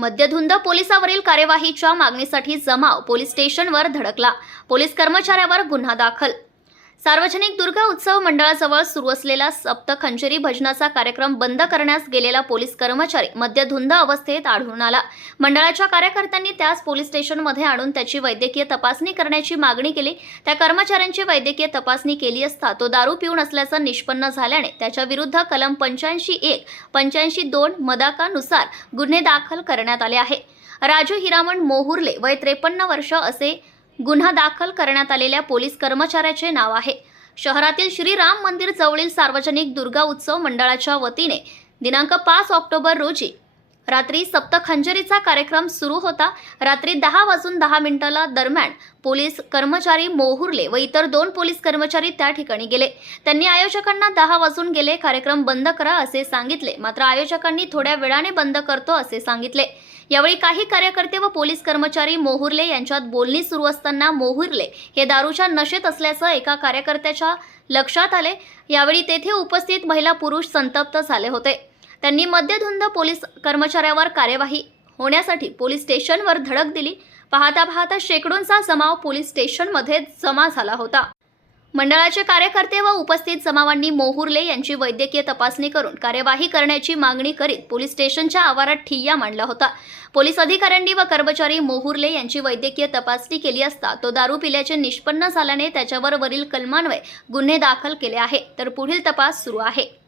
मद्यधुंद पोलिसावरील कार्यवाहीच्या मागणीसाठी जमाव पोलीस स्टेशनवर धडकला. पोलीस कर्मचाऱ्यावर गुन्हा दाखल सार्वजनिक दुर्गा उत्सव मंडळाजवळ सुरू असलेला सप्त खंचेरी भजनाचा कार्यक्रम बंद करण्यास गेलेला पोलीस कर्मचारी मद्यधुंद अवस्थेत आढळून आला. मंडळाच्या कार्यकर्त्यांनी त्यास पोलीस स्टेशनमध्ये आणून त्याची वैद्यकीय तपासणी करण्याची मागणी केली. त्या कर्मचाऱ्यांची वैद्यकीय तपासणी केली असता तो दारू पिऊन असल्याचं निष्पन्न झाल्याने त्याच्या विरुद्ध कलम पंच्याऐंशी एक पंच्याऐंशी दोन मदाकानुसार गुन्हे दाखल करण्यात आले आहे. राजू हिरामण मोहुर्ले वय त्रेपन्न वर्ष असे गुन्हा दाखल करण्यात आलेल्या पोलीस कर्मचाऱ्याचे नाव आहे. शहरातील श्रीराम मंदिर जवळील सार्वजनिक दुर्गा उत्सव मंडळाच्या वतीने दिनांक पाच ऑक्टोबर रोजी रात्री सप्तखंजरीचा कार्यक्रम सुरू होता. रात्री दहा वाजून दहा मिनिटाला दरम्यान पोलीस कर्मचारी मोहुर्ले व इतर दोन पोलीस कर्मचारी त्या ठिकाणी गेले. त्यांनी आयोजकांना दहा वाजून गेले कार्यक्रम बंद करा असे सांगितले. मात्र आयोजकांनी थोड्या वेळाने बंद करतो असे सांगितले. यावेळी काही कार्यकर्ते व पोलीस कर्मचारी मोहुर्ले यांच्यात बोलणी सुरू असताना मोहुर्ले हे दारूच्या नशेत असल्याचं एका कार्यकर्त्याच्या लक्षात आले. यावेळी तेथे उपस्थित महिला पुरुष संतप्त झाले होते. त्यांनी मद्यधुंद पोलीस कर्मचाऱ्यावर कार्यवाही होण्यासाठी पोलीस स्टेशनवर धडक दिली. पाहता पाहता शेकडोंचा जमाव पोलीस स्टेशनमध्ये जमा झाला होता. मंडळाचे कार्यकर्ते व उपस्थित जमावांनी मोहुर्ले यांची वैद्यकीय तपासणी करून कार्यवाही करण्याची मागणी करीत पोलीस स्टेशनच्या आवारात ठिय्या मांडला होता. पोलीस अधिकाऱ्यांनी व कर्मचारी मोहुर्ले यांची वैद्यकीय तपासणी केली असता तो दारू पिल्याचे निष्पन्न झाल्याने त्याच्यावर वरील कलमान्वये गुन्हे दाखल केले आहे. तर पुढील तपास सुरू आहे.